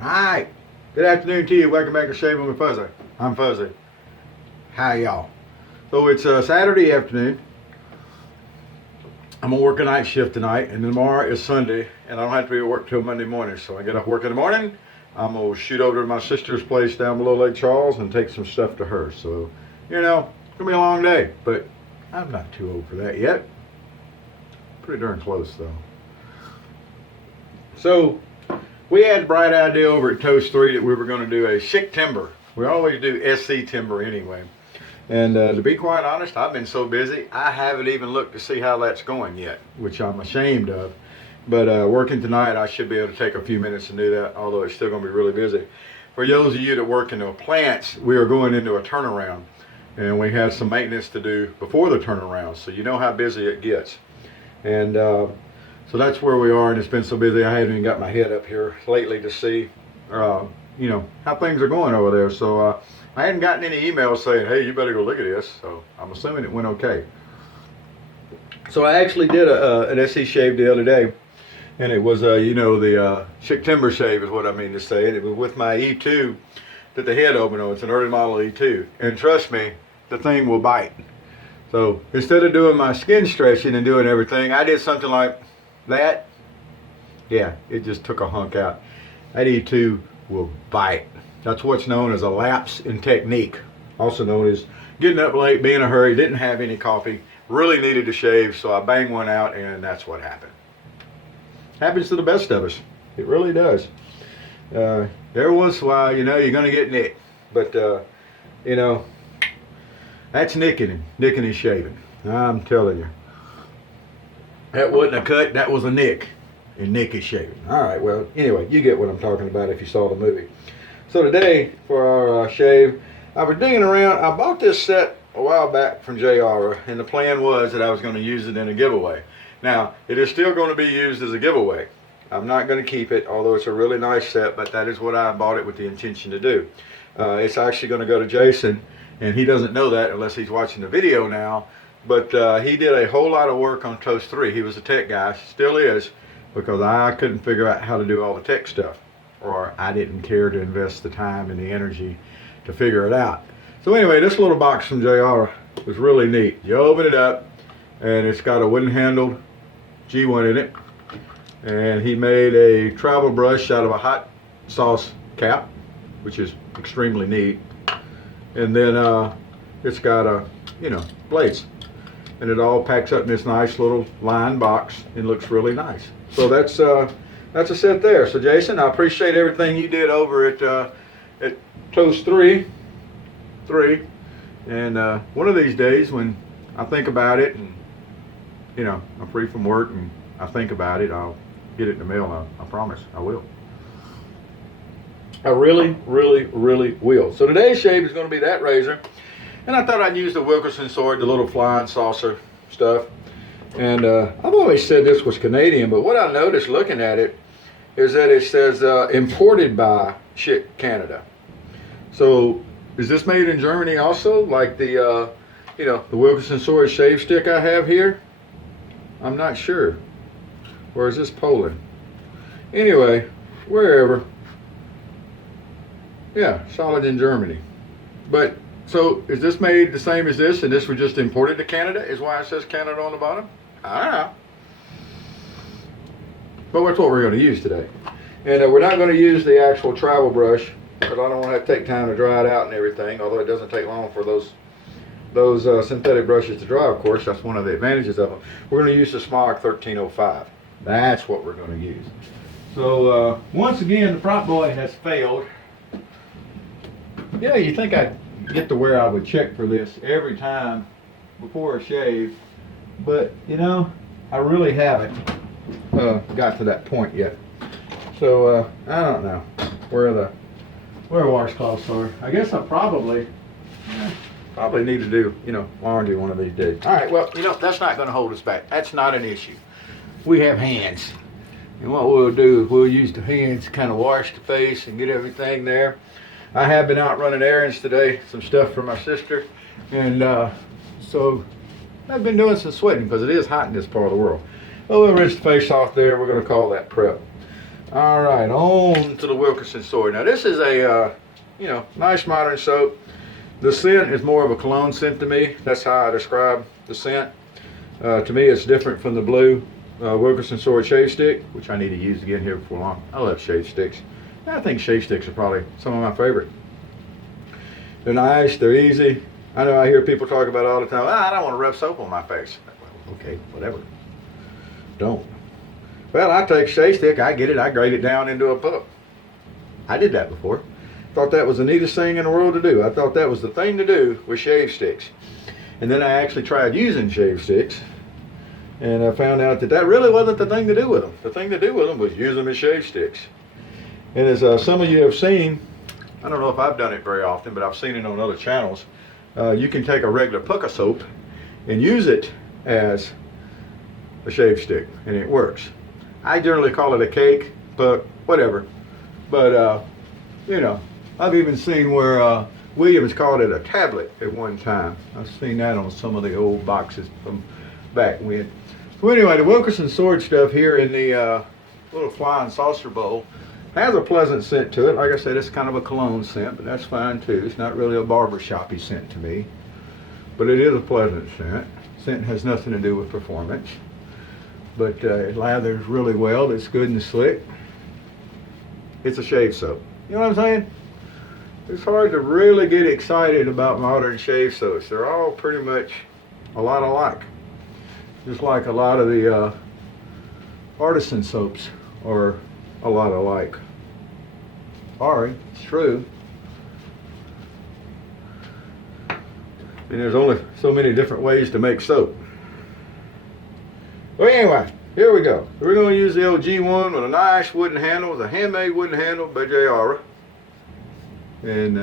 Alright, good afternoon to you. Welcome back to Shaving with Fuzzy. I'm Fuzzy. Hi y'all. So it's Saturday afternoon. I'm gonna work a night shift tonight, and tomorrow is Sunday, and I don't have to be at work till Monday morning. So I get off work in the morning. I'm gonna shoot over to my sister's place down below Lake Charles and take some stuff to her. So, you know, it's gonna be a long day, but I'm not too old for that yet. Pretty darn close though. So we had a bright idea over at Toast 3 that we were going to do a Schicktember. We always do SC timber anyway. And to be quite honest, I've been so busy, I haven't even looked to see how that's going yet, which I'm ashamed of. But working tonight, I should be able to take a few minutes and do that, although it's still going to be really busy. For those of you that work in the plants, we are going into a turnaround. And we have some maintenance to do before the turnaround, so you know how busy it gets. And so that's where we are, and it's been so busy I haven't even got my head up here lately to see, you know, how things are going over there. So I hadn't gotten any emails saying, hey, you better go look at this. So I'm assuming it went okay. So I actually did an SE shave the other day, and it was, you know, the Schicktember shave is what I mean to say. And it was with my E2 that the head opened on. It's an early model E2. And trust me, the thing will bite. So instead of doing my skin stretching and doing everything, I did something like that. Yeah, it just took a hunk out. That E2 will bite. That's what's known as a lapse in technique. Also known as getting up late, being in a hurry, didn't have any coffee, really needed to shave, so I banged one out, and that's what happened. Happens to the best of us. It really does. There was why, you know, you're going to get nicked. But, you know, that's nicking and shaving. I'm telling you. That wasn't a cut, that was a nick. And nick is shaving. Alright, well, anyway, you get what I'm talking about if you saw the movie. So today, for our shave, I was digging around. I bought this set a while back from JR, and the plan was that I was going to use it in a giveaway. Now, it is still going to be used as a giveaway. I'm not going to keep it, although it's a really nice set, but that is what I bought it with the intention to do. It's actually going to go to Jason, and he doesn't know that unless he's watching the video now. But he did a whole lot of work on Toast 3. He was a tech guy, still is, because I couldn't figure out how to do all the tech stuff. Or I didn't care to invest the time and the energy to figure it out. So anyway, this little box from JR was really neat. You open it up, and it's got a wooden handled G1 in it. And he made a travel brush out of a hot sauce cap, which is extremely neat. And then it's got you know, blades. And it all packs up in this nice little lined box and looks really nice. So that's a set there. So Jason, I appreciate everything you did over at Toast 3. And one of these days when I think about it, and you know, I'm free from work and I think about it, I'll get it in the mail. I promise I will. I really will. So today's shave is going to be that razor. And I thought I'd use the Wilkinson sword, the little flying saucer stuff. And I've always said this was Canadian, but what I noticed looking at it is that it says imported by Schick Canada. So is this made in Germany also, like the you know, the Wilkinson sword shave stick I have here? I'm not sure. Or is this Poland? Anyway, wherever. Yeah, solid in Germany. But so is this made the same as this, and this was just imported to Canada? Is why it says Canada on the bottom? I don't know. But that's what we're going to use today. And we're not going to use the actual travel brush, because I don't want to have to take time to dry it out and everything, although it doesn't take long for those synthetic brushes to dry, of course. That's one of the advantages of them. We're going to use the Smog 1305. That's what we're going to use. So once again, the prop boy has failed. Yeah, you think I'd get to where I would check for this every time before a shave, but you know, I really haven't got to that point yet. So I don't know where washcloths are. I guess I probably need to do, you know, laundry one of these days. All right, well, you know, that's not going to hold us back. That's not an issue. We have hands, and what we'll do is we'll use the hands to kind of wash the face and get everything there. I have been out running errands today, some stuff for my sister, and so I've been doing some sweating because it is hot in this part of the world. Well, we'll rinse the face off there. We're going to call that prep. All right, on to the Wilkinson sword. Now this is a, nice modern soap. The scent is more of a cologne scent to me. That's how I describe the scent. To me, it's different from the blue Wilkinson sword shave stick, which I need to use again here before long. I love shave sticks. I think shave sticks are probably some of my favorite. They're nice, they're easy. I know I hear people talk about it all the time. I don't want to rub soap on my face. Well, okay, whatever. Don't. Well, I take shave stick, I get it, I grate it down into a puck. I did that before. Thought that was the neatest thing in the world to do. I thought that was the thing to do with shave sticks. And then I actually tried using shave sticks, and I found out that that really wasn't the thing to do with them. The thing to do with them was use them as shave sticks. And as some of you have seen, I don't know if I've done it very often, but I've seen it on other channels. You can take a regular puck of soap and use it as a shave stick, and it works. I generally call it a cake, puck, whatever. But, I've even seen where Williams called it a tablet at one time. I've seen that on some of the old boxes from back when. So anyway, the Wilkinson sword stuff here in the little flying saucer bowl has a pleasant scent to it. Like I said, it's kind of a cologne scent, but that's fine too. It's not really a barbershoppy scent to me, but it is a pleasant scent. Scent has nothing to do with performance, but it lathers really well. It's good and slick. It's a shave soap. You know what I'm saying? It's hard to really get excited about modern shave soaps. They're all pretty much a lot alike. Just like a lot of the artisan soaps are a lot alike. Sorry, it's true. And there's only so many different ways to make soap. Well, anyway, here we go. We're going to use the LG one with a nice wooden handle, with a handmade wooden handle by J.R. And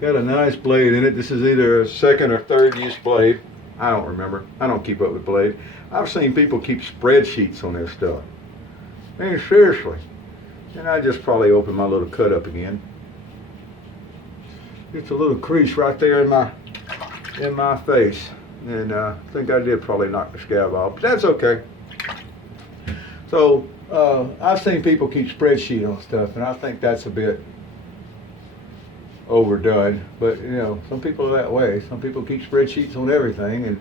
got a nice blade in it. This is either a second or third use blade. I don't remember. I don't keep up with blade. I've seen people keep spreadsheets on this stuff. I mean, seriously. And I just probably open my little cut up again. It's a little crease right there in my face. And I think I did probably knock the scab off, but that's okay. So I've seen people keep spreadsheet on stuff, and I think that's a bit overdone. But some people are that way. Some people keep spreadsheets on everything, and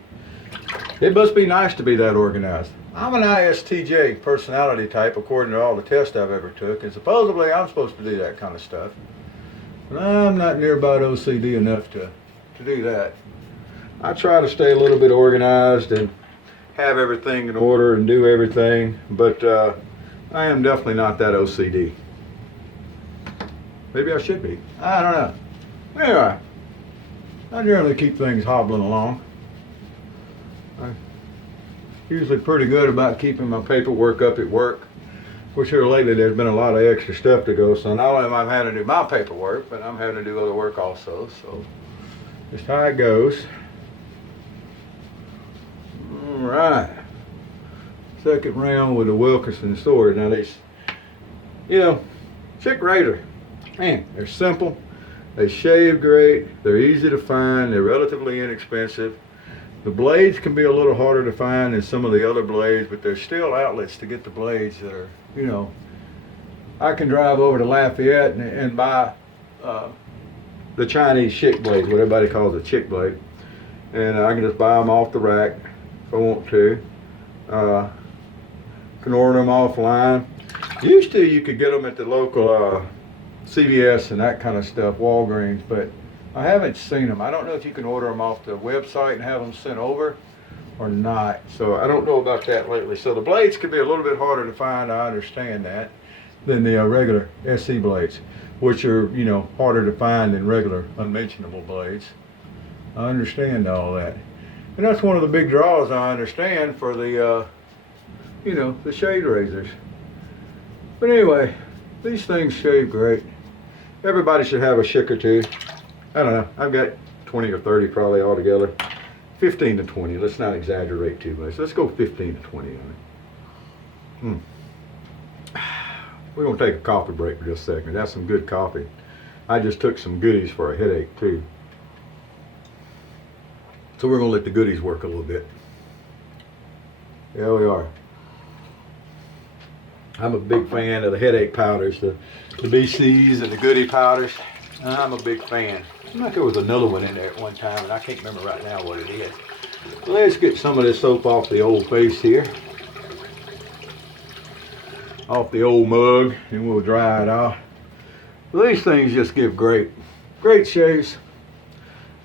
it must be nice to be that organized. I'm an ISTJ personality type according to all the tests I've ever took, and supposedly I'm supposed to do that kind of stuff. But I'm not near about OCD enough to do that. I try to stay a little bit organized and have everything in order and do everything, but I am definitely not that OCD. Maybe I should be. I don't know. Anyway, I generally keep things hobbling along. I'm usually pretty good about keeping my paperwork up at work. Of course, here lately there's been a lot of extra stuff to go, so not only am I having to do my paperwork, but I'm having to do other work also, so just how it goes. Alright, second round with the Wilkinson sword. Now these, Schick razor, man, they're simple, they shave great, they're easy to find, they're relatively inexpensive. The blades can be a little harder to find than some of the other blades, but there's still outlets to get the blades that are, I can drive over to Lafayette and buy the Chinese Schick blades, what everybody calls a Schick blade, and I can just buy them off the rack if I want to. Can order them offline. Used to, you could get them at the local CVS and that kind of stuff, Walgreens, but I haven't seen them. I don't know if you can order them off the website and have them sent over or not. So I don't know about that lately. So the blades could be a little bit harder to find, I understand that, than the regular SC blades, which are, harder to find than regular unmentionable blades. I understand all that. And that's one of the big draws I understand for the, the shade razors. But anyway, these things shave great. Everybody should have a Schick or two. I don't know, I've got 20 or 30 probably altogether. 15 to 20, let's not exaggerate too much. Let's go 15 to 20 on it. We're gonna take a coffee break for just a second. That's some good coffee. I just took some goodies for a headache too. So we're gonna let the goodies work a little bit. There we are. I'm a big fan of the headache powders, the BCs and the Goody powders. I'm a big fan. I think there was another one in there at one time, and I can't remember right now what it is. Let's get some of this soap off the old face here. Off the old mug, and we'll dry it off. These things just give great shaves.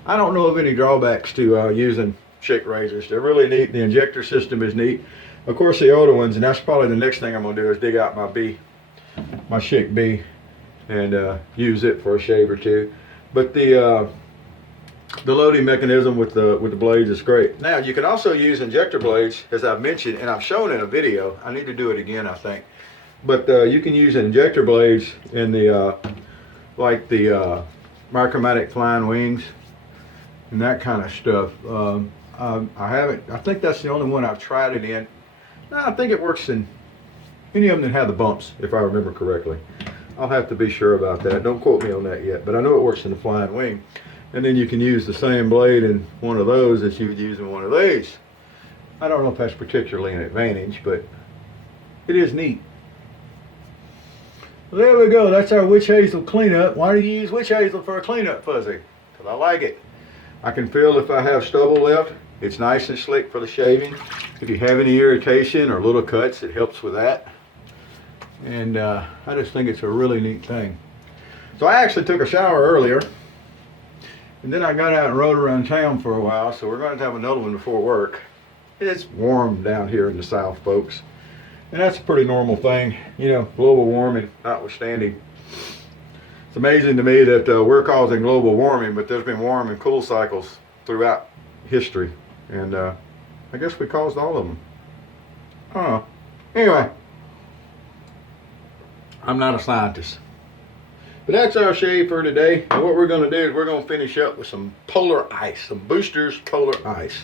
I don't know of any drawbacks to using Schick razors. They're really neat. The injector system is neat. Of course, the older ones, and that's probably the next thing I'm going to do is dig out my Schick B, and use it for a shave or two. But the loading mechanism with the blades is great. Now you can also use injector blades, as I've mentioned, and I've shown in a video. I need to do it again, I think. But you can use injector blades in the like the Micromatic flying wings and that kind of stuff. I haven't. I think that's the only one I've tried it in. No, I think it works in any of them that have the bumps, if I remember correctly. I'll have to be sure about that. Don't quote me on that yet, but I know it works in the flying wing. And then you can use the same blade in one of those as you would use in one of these. I don't know if that's particularly an advantage, but it is neat. Well, there we go. That's our witch hazel cleanup. Why do you use witch hazel for a cleanup, Fuzzy? Because I like it. I can feel if I have stubble left, it's nice and slick for the shaving. If you have any irritation or little cuts, it helps with that. And I just think it's a really neat thing. So I actually took a shower earlier, and then I got out and rode around town for a while, so we're going to have another one before work. It's warm down here in the South, folks. And that's a pretty normal thing, you know, global warming notwithstanding. It's amazing to me that we're causing global warming, but there's been warm and cool cycles throughout history. And I guess we caused all of them. I don't know. Anyway, I'm not a scientist. But that's our shave for today. And what we're going to do is we're going to finish up with some polar ice, some Boosters polar ice.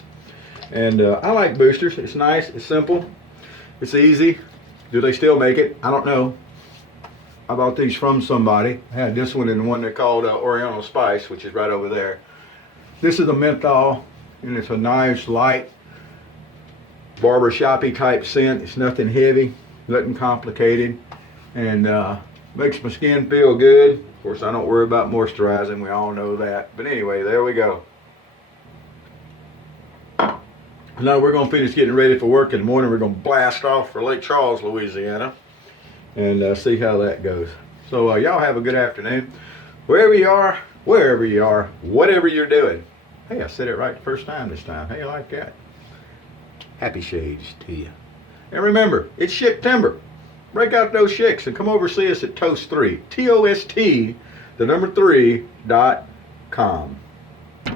And I like Boosters. It's nice, it's simple, it's easy. Do they still make it? I don't know. I bought these from somebody. I had this one and one they called Oriental Spice, which is right over there. This is a menthol, and it's a nice, light, barbershop-y type scent. It's nothing heavy, nothing complicated, and makes my skin feel good. Of course, I don't worry about moisturizing. We all know that. But anyway, there we go. Now we're going to finish getting ready for work in the morning. We're going to blast off for Lake Charles, Louisiana, and see how that goes. So y'all have a good afternoon. Wherever you are, whatever you're doing. Hey, I said it right the first time this time. How you like that? Happy shades to you. And remember, it's Schicktember. Break out those Schicks and come over see us at Toast 3. TOST, the number 3.com.